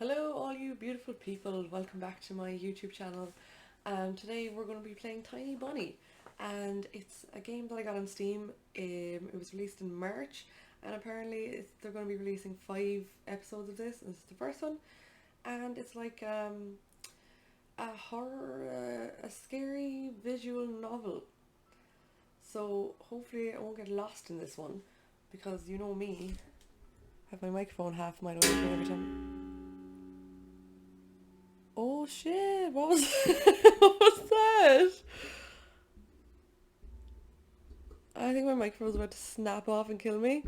Hello all you beautiful people, welcome back to my YouTube channel. Today we're going to be playing Tiny Bunny, and it's a game that I got on Steam. It was released in March, and apparently they're going to be releasing 5 episodes of this, and this is the first one. And it's like a horror, a scary visual novel. So hopefully I won't get lost in this one, because you know me, I have my microphone half my way every time. Oh shit, what was what was that? I think my microphone was about to snap off and kill me.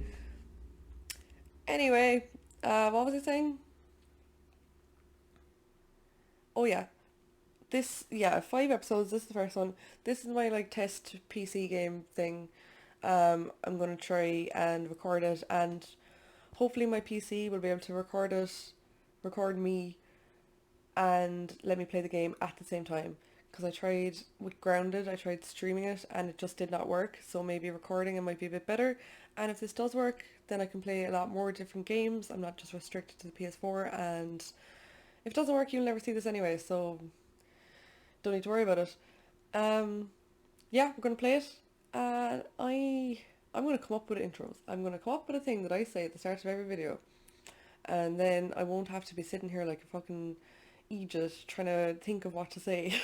Anyway, what was I saying? Oh yeah. 5 episodes, this is the first one. This is my like test PC game thing. I'm gonna try and record it, and hopefully my PC will be able to record me and let me play the game at the same time. Because I tried with Grounded, I tried streaming it and it just did not work. So maybe recording it might be a bit better. And if this does work, then I can play a lot more different games. I'm not just restricted to the PS4. And if it doesn't work, you'll never see this anyway. So don't need to worry about it. Yeah, we're gonna play it. And I'm gonna come up with intros. I'm gonna come up with a thing that I say at the start of every video, and then I won't have to be sitting here like a fucking Aegis trying to think of what to say.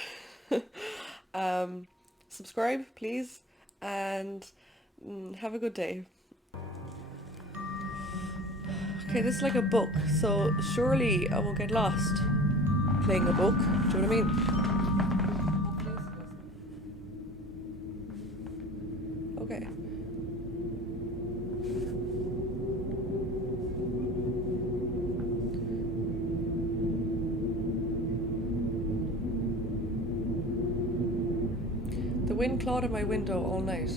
Subscribe, please, and have a good day. Okay, this is like a book, so surely I won't get lost playing a book. Do you know what I mean? Okay. The wind clawed at my window all night.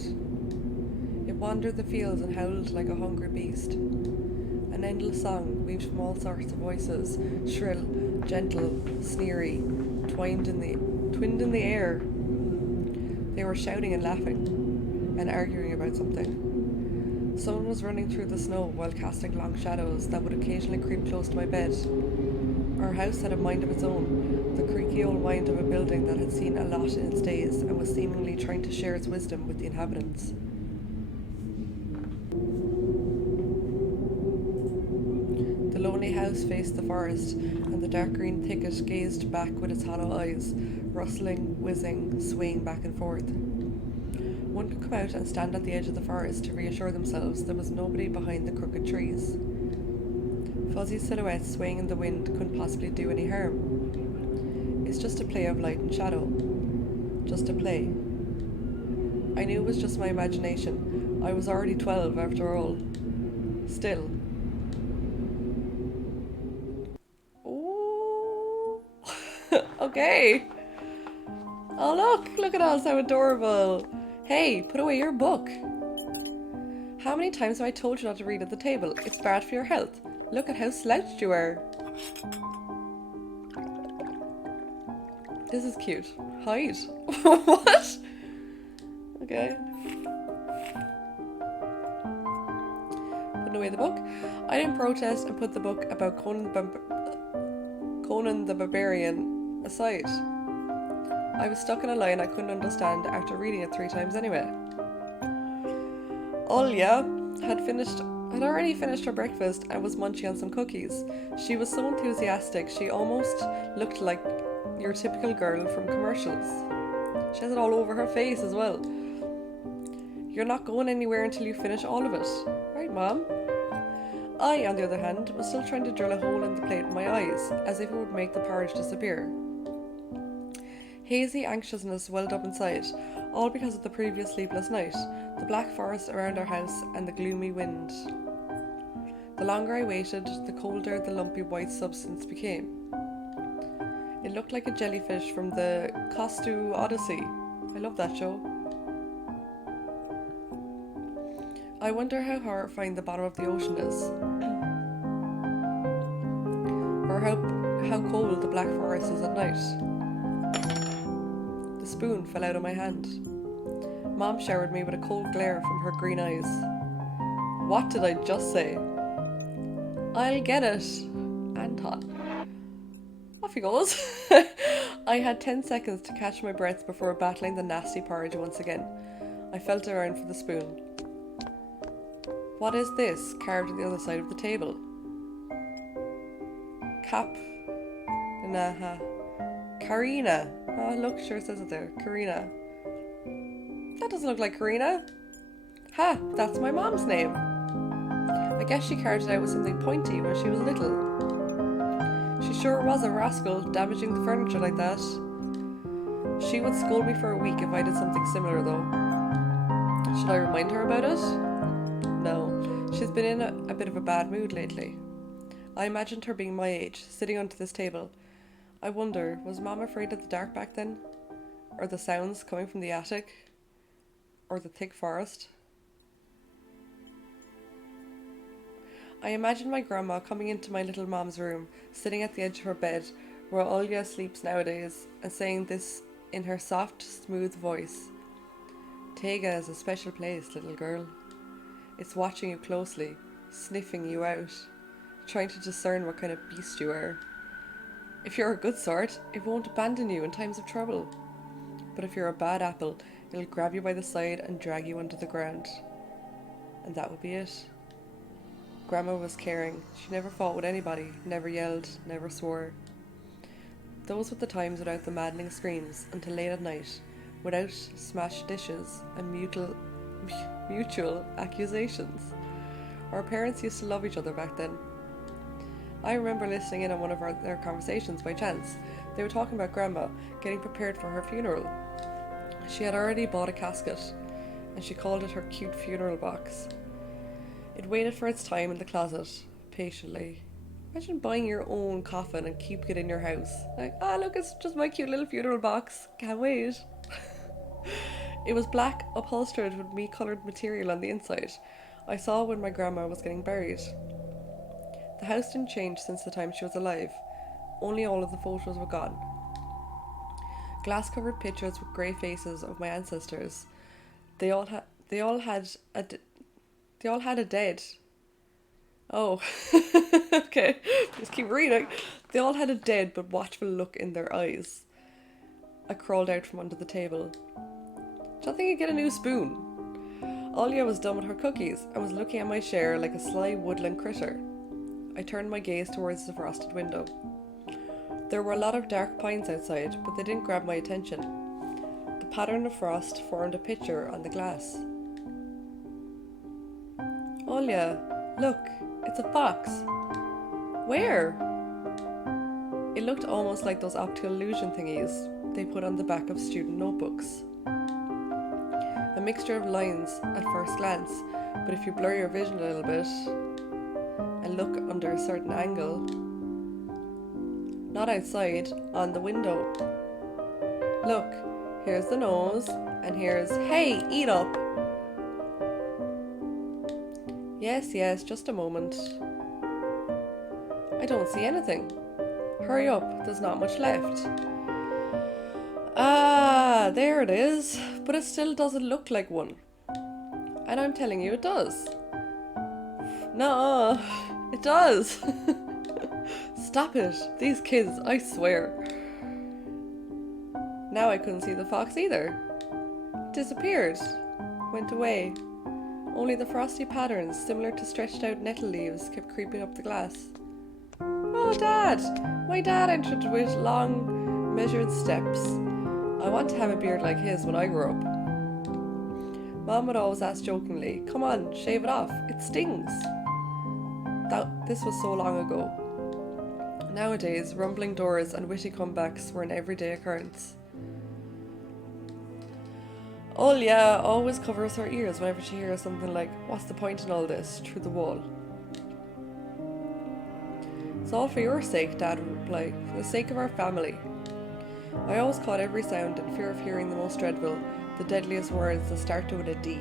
It wandered the fields and howled like a hungry beast. An endless song weaved from all sorts of voices, shrill, gentle, sneery, twinned in the air. They were shouting and laughing, and arguing about something. Someone was running through the snow while casting long shadows that would occasionally creep close to my bed. Our house had a mind of its own, the creaky old mind of a building that had seen a lot in its days and was seemingly trying to share its wisdom with the inhabitants. The lonely house faced the forest, and the dark green thicket gazed back with its hollow eyes, rustling, whizzing, swaying back and forth. One could come out and stand at the edge of the forest to reassure themselves there was nobody behind the crooked trees. Fuzzy silhouettes swaying in the wind couldn't possibly do any harm. It's just a play of light and shadow. Just a play. I knew it was just my imagination. I was already 12 after all. Still. Ooh. Okay. Oh look at us, how adorable. Hey, put away your book. How many times have I told you not to read at the table? It's bad for your health. Look at how slouched you are. This is cute. Hide. What? Okay. Putting away the book. I didn't protest and put the book about Conan the Barbarian aside. I was stuck in a line I couldn't understand after reading it 3 times anyway. Olya had already finished her breakfast and was munching on some cookies. She was so enthusiastic, she almost looked like your typical girl from commercials. She has it all over her face as well. You're not going anywhere until you finish all of it. Right, Mom? I, on the other hand, was still trying to drill a hole in the plate with my eyes, as if it would make the porridge disappear. Hazy anxiousness welled up inside, all because of the previous sleepless night, the black forest around our house, and the gloomy wind. The longer I waited, the colder the lumpy white substance became. It looked like a jellyfish from the Costu Odyssey. I love that show. I wonder how horrifying the bottom of the ocean is. Or how cold the black forest is at night. The spoon fell out of my hand. Mom showered me with a cold glare from her green eyes. What did I just say? I'll get it. Anton. off he goes. I had 10 seconds to catch my breath before battling the nasty porridge once again. I felt around for the spoon. What is this carved on the other side of the table? Cap. Naha. Karina. Oh, look, sure it says it there. Karina. That doesn't look like Karina. Ha, that's my mom's name. I guess she carved it out with something pointy when she was little. She sure was a rascal, damaging the furniture like that. She would scold me for a week if I did something similar though. Should I remind her about it? No, she's been in a bit of a bad mood lately. I imagined her being my age, sitting onto this table. I wonder, was Mom afraid of the dark back then? Or the sounds coming from the attic? Or the thick forest? I imagine my grandma coming into my little mom's room, sitting at the edge of her bed, where Olya sleeps nowadays, and saying this in her soft, smooth voice. Tega is a special place, little girl. It's watching you closely, sniffing you out, trying to discern what kind of beast you are. If you're a good sort, it won't abandon you in times of trouble. But if you're a bad apple, it'll grab you by the side and drag you under the ground. And that would be it. Grandma was caring. She never fought with anybody, never yelled, never swore. Those were the times without the maddening screams until late at night, without smashed dishes and mutual accusations. Our parents used to love each other back then. I remember listening in on one of their conversations by chance. They were talking about Grandma getting prepared for her funeral. She had already bought a casket, and she called it her cute funeral box. It waited for its time in the closet, patiently. Imagine buying your own coffin and keeping it in your house. Like, look, it's just my cute little funeral box. Can't wait. It was black, upholstered with me-coloured material on the inside. I saw when my grandma was getting buried. The house didn't change since the time she was alive. Only all of the photos were gone. Glass-covered pictures with grey faces of my ancestors. They all had a dead. Oh, okay. Just keep reading. They all had a dead but watchful look in their eyes. I crawled out from under the table. Do you think I'd get a new spoon? Olya was done with her cookies and was looking at my share like a sly woodland critter. I turned my gaze towards the frosted window. There were a lot of dark pines outside, but they didn't grab my attention. The pattern of frost formed a picture on the glass. Olya, look, it's a fox. Where? It looked almost like those optical illusion thingies they put on the back of student notebooks. A mixture of lines at first glance, but if you blur your vision a little bit and look under a certain angle, not outside, on the window. Look, here's the nose, and here's, hey, eat up. Yes, just a moment. I don't see anything. Hurry up, there's not much left. There it is, but it still doesn't look like one. And I'm telling you it does. No, it does. Stop it, these kids, I swear. Now I couldn't see the fox either. It disappeared, went away. Only the frosty patterns, similar to stretched out nettle leaves, kept creeping up the glass. Oh, Dad! My dad entered with long, measured steps. I want to have a beard like his when I grow up. Mom would always ask jokingly, come on, shave it off, it stings. This was so long ago. Nowadays, rumbling doors and witty comebacks were an everyday occurrence. Olya always covers her ears whenever she hears something like, what's the point in all this, through the wall. It's all for your sake, Dad would reply, for the sake of our family. I always caught every sound in fear of hearing the most dreadful, the deadliest words that started with a D.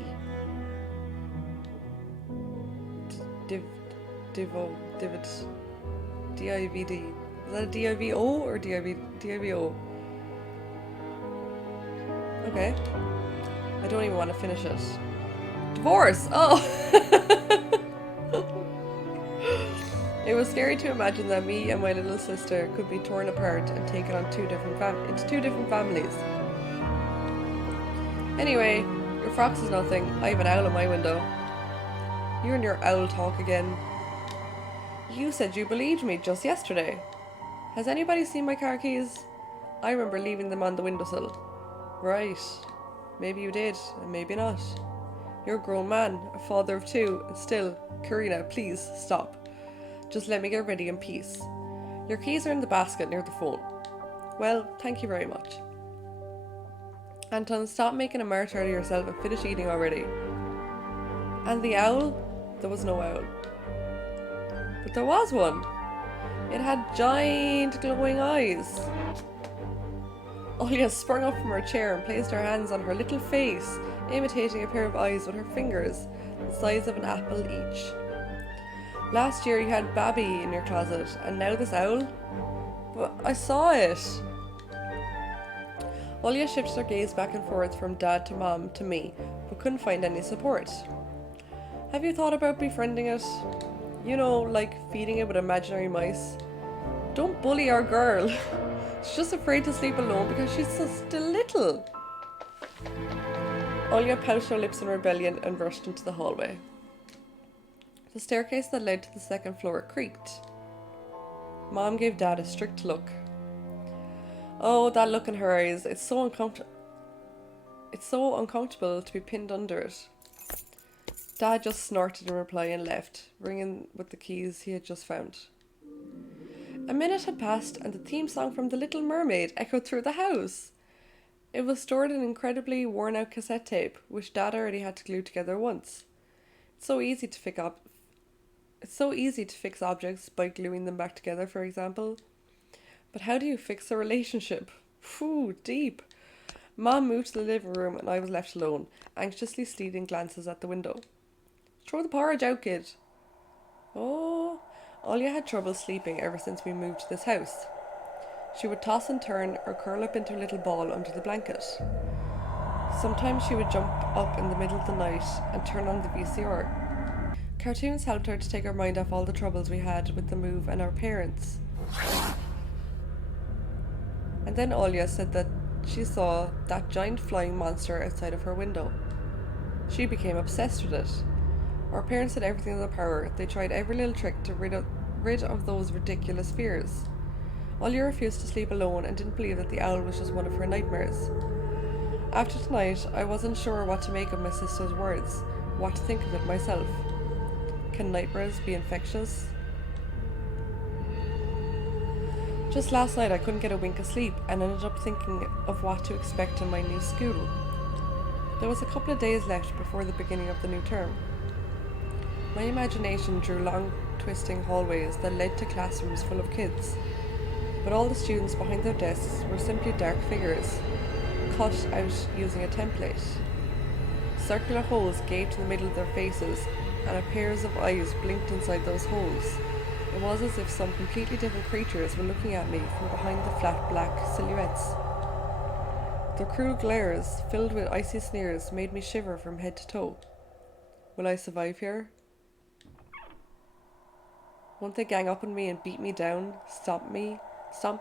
Divid. D-I-V-D. Is that a D-I-V-O or D-I-V-O? Okay. I don't even want to finish it. Divorce! Oh! It was scary to imagine that me and my little sister could be torn apart and taken on into two different families. Anyway, your fox is nothing. I have an owl in my window. You and your owl talk again. You said you believed me just yesterday. Has anybody seen my car keys? I remember leaving them on the windowsill. Right. Maybe you did, and maybe not. You're a grown man, a father of two, and still, Karina, please, stop. Just let me get ready in peace. Your keys are in the basket near the phone. Well, thank you very much. Anton, stop making a martyr out of yourself and finish eating already. And the owl? There was no owl. But there was one. It had giant glowing eyes. Olya sprung up from her chair and placed her hands on her little face, imitating a pair of eyes with her fingers, the size of an apple each. Last year you had Babby in your closet, and now this owl? But I saw it. Olya shifted her gaze back and forth from Dad to Mom to me, but couldn't find any support. Have you thought about befriending it? You know, like feeding it with imaginary mice? Don't bully our girl. She's just afraid to sleep alone because she's so still little. Olya pouted her lips in rebellion and rushed into the hallway. The staircase that led to the second floor creaked. Mom gave Dad a strict look. Oh, that look in her eyes. It's so uncomfortable to be pinned under it. Dad just snorted in reply and left, ringing with the keys he had just found. A minute had passed and the theme song from The Little Mermaid echoed through the house. It was stored in an incredibly worn-out cassette tape, which Dad already had to glue together once. It's so easy to fix objects by gluing them back together, for example. But how do you fix a relationship? Phew, deep. Mom moved to the living room and I was left alone, anxiously stealing glances at the window. Throw the porridge out, kid. Oh, Olya had trouble sleeping ever since we moved to this house. She would toss and turn or curl up into a little ball under the blanket. Sometimes she would jump up in the middle of the night and turn on the VCR. Cartoons helped her to take her mind off all the troubles we had with the move and our parents. And then Olya said that she saw that giant flying monster outside of her window. She became obsessed with it. Our parents did everything in their power. They tried every little trick to rid of those ridiculous fears. Olya refused to sleep alone and didn't believe that the owl was just one of her nightmares. After tonight, I wasn't sure what to make of my sister's words, what to think of it myself. Can nightmares be infectious? Just last night I couldn't get a wink of sleep and ended up thinking of what to expect in my new school. There was a couple of days left before the beginning of the new term. My imagination drew long, twisting hallways that led to classrooms full of kids, but all the students behind their desks were simply dark figures, cut out using a template. Circular holes gaped in the middle of their faces, and a pairs of eyes blinked inside those holes. It was as if some completely different creatures were looking at me from behind the flat black silhouettes. Their cruel glares, filled with icy sneers, made me shiver from head to toe. Will I survive here? Won't they gang up on me and beat me down, stomp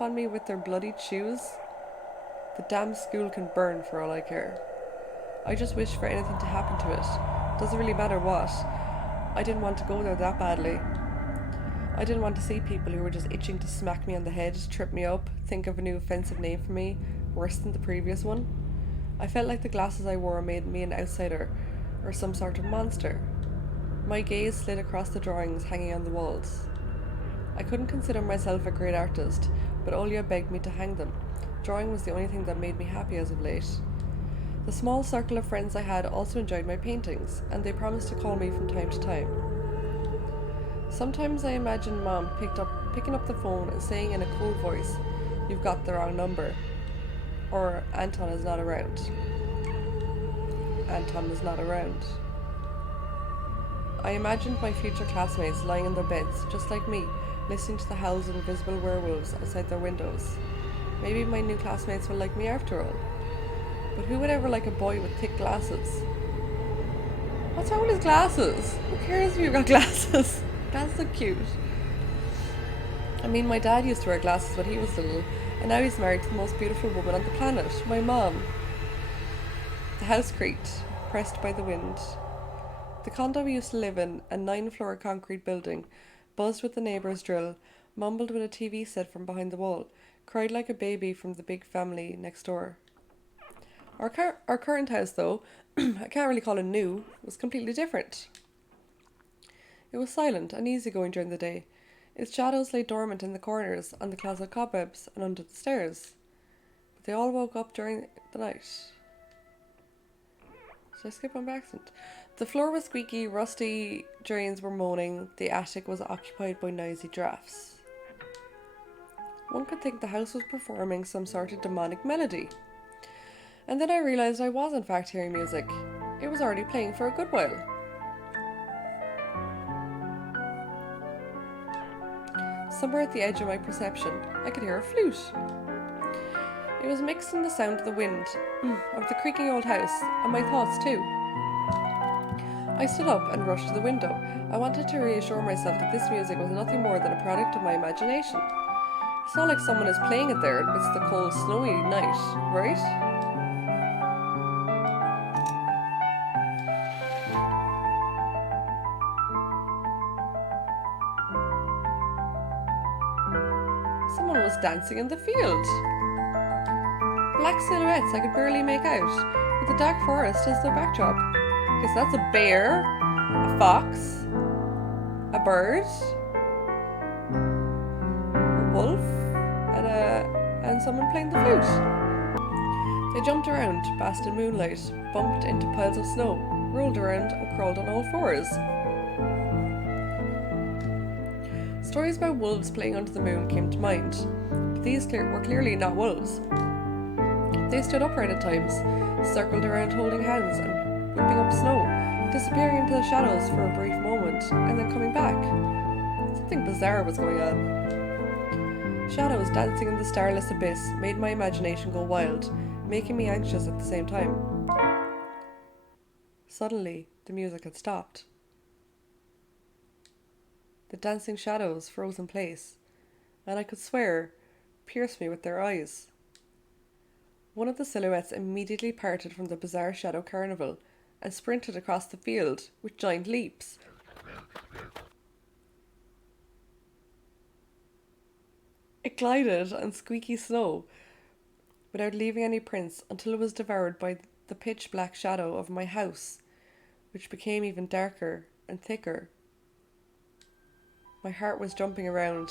on me with their bloodied shoes? The damn school can burn for all I care. I just wish for anything to happen to it. Doesn't really matter what. I didn't want to go there that badly. I didn't want to see people who were just itching to smack me on the head, trip me up, think of a new offensive name for me, worse than the previous one. I felt like the glasses I wore made me an outsider, or some sort of monster. My gaze slid across the drawings hanging on the walls. I couldn't consider myself a great artist, but Olya begged me to hang them. Drawing was the only thing that made me happy as of late. The small circle of friends I had also enjoyed my paintings, and they promised to call me from time to time. Sometimes I imagine Mom picking up the phone and saying in a cold voice, "You've got the wrong number," or "Anton is not around." Anton is not around. I imagined my future classmates lying in their beds, just like me, listening to the howls of invisible werewolves outside their windows. Maybe my new classmates will like me after all. But who would ever like a boy with thick glasses? What's wrong with his glasses? Who cares if you've got glasses? That's so cute. I mean, my dad used to wear glasses when he was little, and now he's married to the most beautiful woman on the planet, my mom. The house creaked, pressed by the wind. The condo we used to live in, a 9-floor concrete building, buzzed with the neighbour's drill, mumbled with a TV set from behind the wall, cried like a baby from the big family next door. Our current house, though, I can't really call it new, was completely different. It was silent and easygoing during the day. Its shadows lay dormant in the corners, on the closet cobwebs, and under the stairs. But they all woke up during the night. Should I skip on by accident? The floor was squeaky, rusty drains were moaning, the attic was occupied by noisy drafts. One could think the house was performing some sort of demonic melody. And then I realised I was in fact hearing music. It was already playing for a good while. Somewhere at the edge of my perception, I could hear a flute. It was mixed in the sound of the wind, of the creaking old house, and my thoughts too. I stood up and rushed to the window. I wanted to reassure myself that this music was nothing more than a product of my imagination. It's not like someone is playing it there amidst the cold, snowy night, right? Someone was dancing in the field. Black silhouettes I could barely make out, with the dark forest as their backdrop. Guess that's a bear, a fox, a bird, a wolf, and someone playing the flute. They jumped around, basked in moonlight, bumped into piles of snow, rolled around and crawled on all fours. Stories about wolves playing under the moon came to mind, but these were clearly not wolves. They stood upright at times, circled around holding hands and whipping up snow, disappearing into the shadows for a brief moment and then coming back. Something bizarre was going on. Shadows dancing in the starless abyss made my imagination go wild, making me anxious at the same time. Suddenly, the music had stopped. The dancing shadows froze in place, and I could swear pierced me with their eyes. One of the silhouettes immediately parted from the bizarre shadow carnival and sprinted across the field with giant leaps. It glided on squeaky snow without leaving any prints until it was devoured by the pitch black shadow of my house, which became even darker and thicker. My heart was jumping around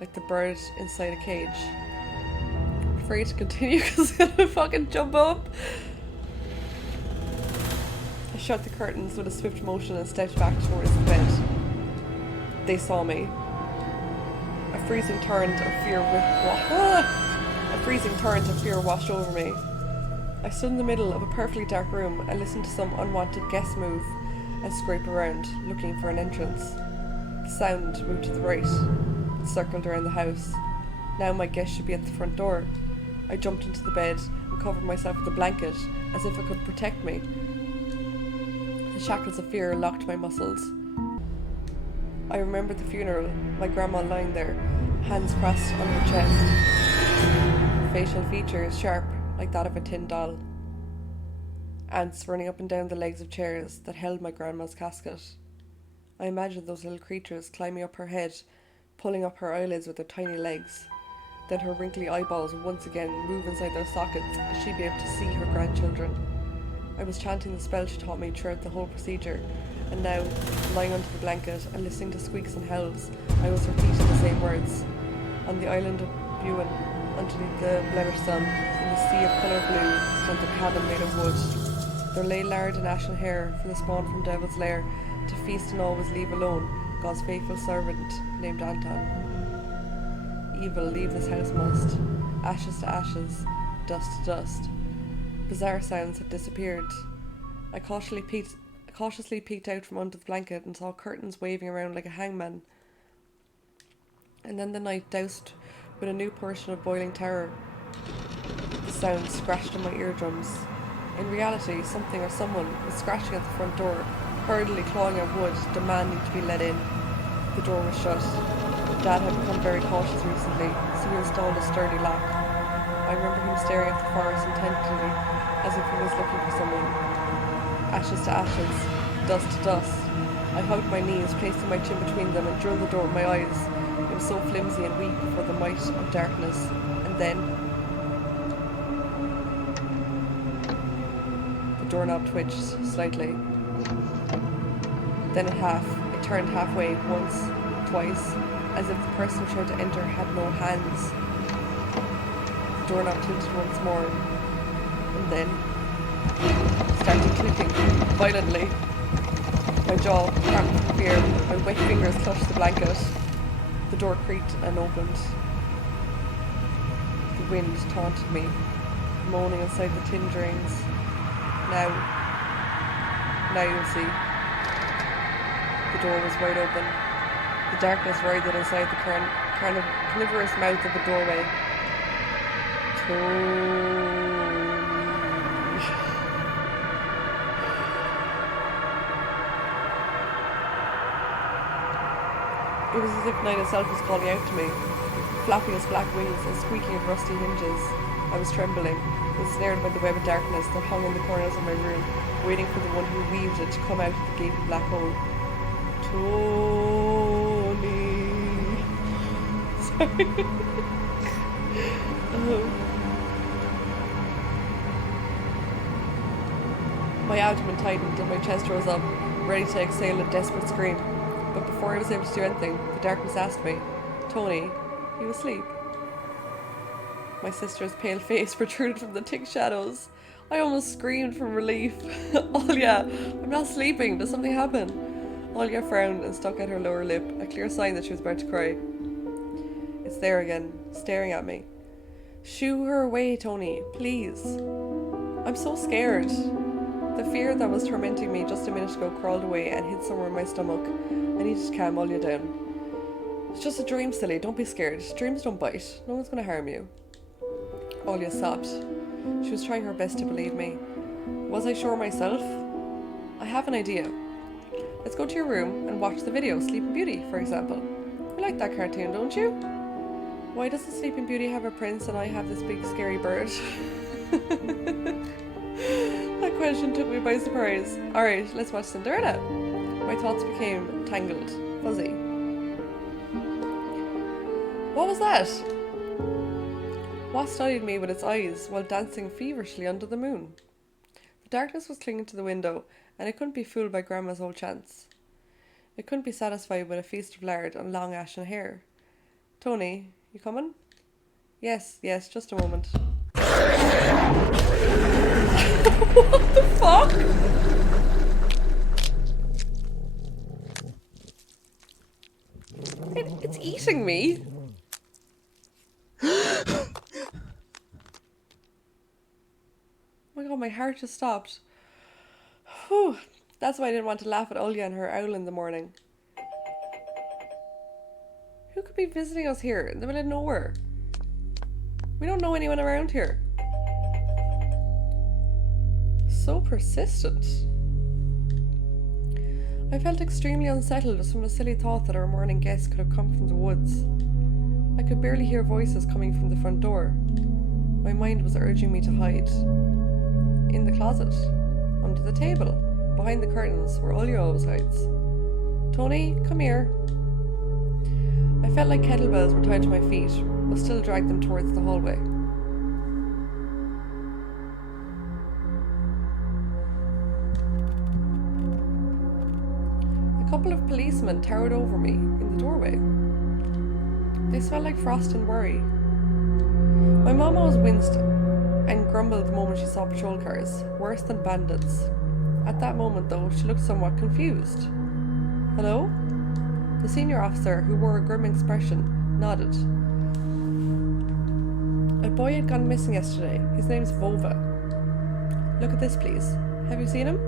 like the bird inside a cage. I'm afraid to continue because it's gonna fucking jump up. I shut the curtains with a swift motion and stepped back towards the bed. They saw me. A freezing torrent of fear washed over me. I stood in the middle of a perfectly dark room and listened to some unwanted guest move and scrape around, looking for an entrance. The sound moved to the right. It circled around the house. Now my guest should be at the front door. I jumped into the bed and covered myself with a blanket, as if it could protect me. The shackles of fear locked my muscles. I remembered the funeral, my grandma lying there, hands crossed on her chest, facial features sharp like that of a tin doll. Ants running up and down the legs of chairs that held my grandma's casket. I imagined those little creatures climbing up her head, pulling up her eyelids with their tiny legs. Then her wrinkly eyeballs would once again move inside their sockets as she'd be able to see her grandchildren. I was chanting the spell she taught me throughout the whole procedure, and now, lying under the blanket and listening to squeaks and howls, I was repeating the same words. On the island of Buin, underneath the Blemish sun, in the sea of colour blue, stood the cabin made of wood. There lay lard and ashen hair for the spawn from Devil's Lair, to feast and always leave alone, God's faithful servant named Anton. Evil leave this house must, ashes to ashes, dust to dust. Bizarre sounds had disappeared. I cautiously peeked out from under the blanket and saw curtains waving around like a hangman. And then the night doused with a new portion of boiling terror. The sound scratched in my eardrums. In reality, something or someone was scratching at the front door, hurriedly clawing at wood, demanding to be let in. The door was shut. Dad had become very cautious recently, so he installed a sturdy lock. I remember him staring at the forest intently, as if he was looking for someone. Ashes to ashes, dust to dust. I hugged my knees, placing my chin between them, and drilled the door with my eyes. It was so flimsy and weak before the might of darkness. And then the doorknob twitched slightly. Then it turned halfway, once, twice, as if the person trying to enter had no hands. The doorknob tilted once more, and then started clicking violently. My jaw cracked with fear, my wet fingers clutched the blanket. The door creaked and opened. The wind taunted me, moaning inside the tin drains. Now you'll see. The door was wide open. The darkness writhed inside the carnivorous mouth of the doorway. It was as if night itself was calling out to me, flapping its black wings and squeaking of rusty hinges. I was trembling, ensnared by the web of darkness that hung in the corners of my room, waiting for the one who weaved it to come out of the gaping black hole. Tony. Sorry. My abdomen tightened and my chest rose up, ready to exhale a desperate scream. But before I was able to do anything, the darkness asked me, "Tony, you asleep?" My sister's pale face protruded from the thick shadows. I almost screamed from relief. "Olya, I'm not sleeping. Does something happen?" Olya frowned and stuck out her lower lip, a clear sign that she was about to cry. It's there again, staring at me. "Shoo her away, Tony, please." I'm so scared. The fear that was tormenting me just a minute ago crawled away and hid somewhere in my stomach. I needed to calm Olya down. "It's just a dream, silly. Don't be scared. Dreams don't bite. No one's going to harm you." Olya sobbed. She was trying her best to believe me. Was I sure myself? "I have an idea. Let's go to your room and watch the video, Sleeping Beauty, for example. You like that cartoon, don't you? Why does the Sleeping Beauty have a prince and I have this big scary bird?" That question took me by surprise. Alright, let's watch Cinderella. My thoughts became tangled, fuzzy. What was that? What studied me with its eyes while dancing feverishly under the moon? The darkness was clinging to the window, and it couldn't be fooled by Grandma's old chants. It couldn't be satisfied with a feast of lard and long ashen hair. "Tony, you coming?" Yes, just a moment." What the fuck? It's eating me. Oh my god, my heart just stopped. Whew. That's why I didn't want to laugh at Olya and her owl in the morning. Who could be visiting us here in the middle of nowhere? We don't know anyone around here. So persistent. I felt extremely unsettled just from a silly thought that our morning guest could have come from the woods. I could barely hear voices coming from the front door. My mind was urging me to hide. In the closet, under the table, behind the curtains, where Olya always hides. "Tony, come here." I felt like kettlebells were tied to my feet, but still dragged them towards the hallway. A couple of policemen towered over me in the doorway. They smelled like frost and worry. My mum always winced and grumbled the moment she saw patrol cars, worse than bandits. At that moment, though, she looked somewhat confused. "Hello?" The senior officer, who wore a grim expression, nodded. "A boy had gone missing yesterday. His name's Vova. Look at this, please. Have you seen him?"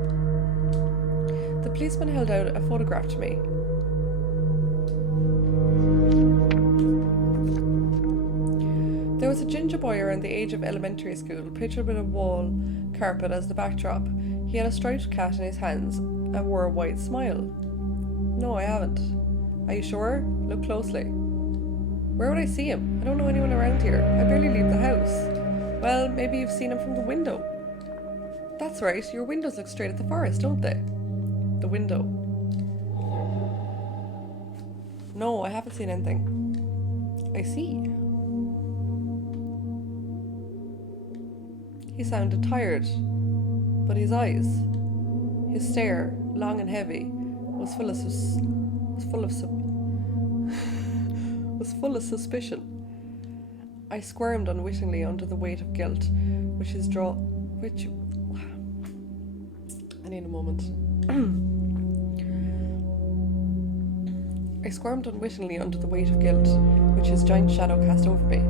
The policeman held out a photograph to me. There was a ginger boy around the age of elementary school, pictured with a wall carpet as the backdrop. He had a striped cat in his hands and wore a wide smile. "No, I haven't." "Are you sure? Look closely." Where would I see him? I don't know anyone around here. I barely leave the house. Well, maybe you've seen him from the window. That's right, your windows look straight at the forest, don't they? The window. No, I haven't seen anything. I see. He sounded tired, but his eyes, his stare, long and heavy, was full of suspicion. I squirmed unwittingly under the weight of guilt, I need a moment. I squirmed unwittingly under the weight of guilt, which his giant shadow cast over me.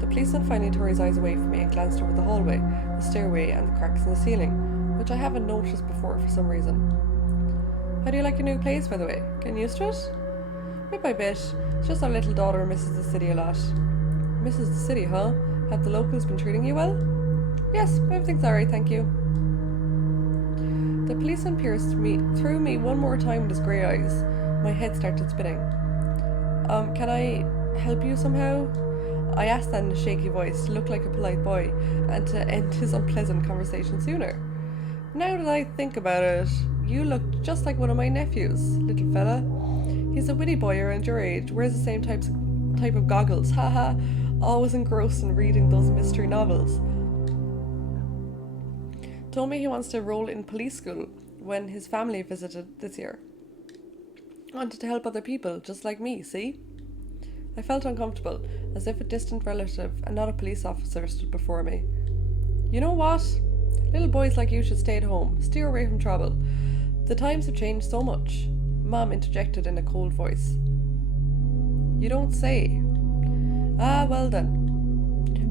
The policeman finally tore his eyes away from me and glanced over the hallway, the stairway, and the cracks in the ceiling, which I haven't noticed before for some reason. How do you like your new place, by the way? Getting used to it? Bit by bit. It's just our little daughter misses the city a lot. Misses the city, huh? Have the locals been treating you well? Yes, everything's alright, thank you. The policeman pierced through me one more time with his grey eyes. My head started spinning. Can I help you somehow? I asked that in a shaky voice to look like a polite boy and to end his unpleasant conversation sooner. Now that I think about it, you look just like one of my nephews, little fella. He's a witty boy around your age, wears the same type of goggles, haha, always engrossed in reading those mystery novels. Told me he wants to enroll in police school when his family visited this year. Wanted to help other people, just like me, see? I felt uncomfortable, as if a distant relative and not a police officer stood before me. You know what? Little boys like you should stay at home, steer away from trouble. The times have changed so much. Mom interjected in a cold voice. You don't say. Ah, well then.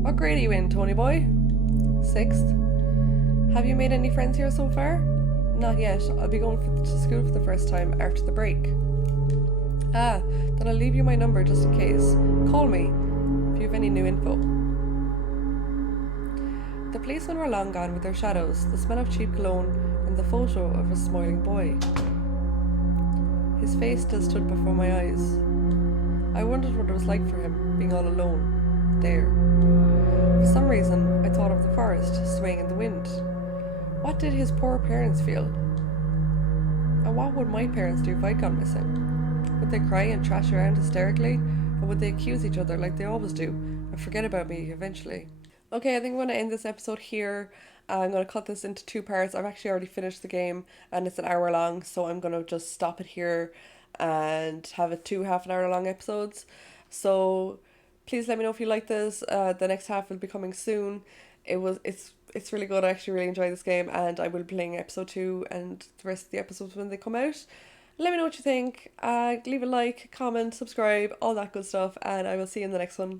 What grade are you in, Tony boy? 6th. Have you made any friends here so far? Not yet. I'll be going to school for the first time after the break. Ah, then I'll leave you my number just in case. Call me if you have any new info. The policemen were long gone with their shadows, the smell of cheap cologne, and the photo of a smiling boy. His face still stood before my eyes. I wondered what it was like for him, being all alone, there. For some reason, I thought of the forest, swaying in the wind. What did his poor parents feel? And what would my parents do if I'd gone missing? Would they cry and trash around hysterically? Or would they accuse each other like they always do and forget about me eventually? Okay, I think I'm going to end this episode here. I'm going to cut this into 2 parts. I've actually already finished the game and it's an hour long, so I'm going to just stop it here and have it 2 half-an-hour long episodes. So please let me know if you like this. The next half will be coming soon. It's really good. I actually really enjoy this game, and I will be playing episode 2 and the rest of the episodes when they come out. Let me know what you think. Leave a like, comment, subscribe, all that good stuff, and I will see you in the next one.